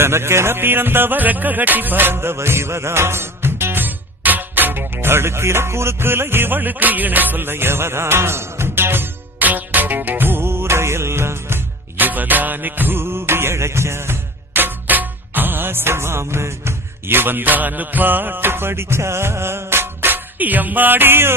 எனக்கென பிறந்தவ ரெக்க கட்டி பறந்தவ இவதான். அழுக்கிற குறுக்குல இவளுக்கு இணை சொல்ல எவதான். ஊரையெல்லாம் இவதானே கூவி அழைச்சா. ஆசை மாம இவன் தான் பாட்டு படிச்சா. எம்மாடியோ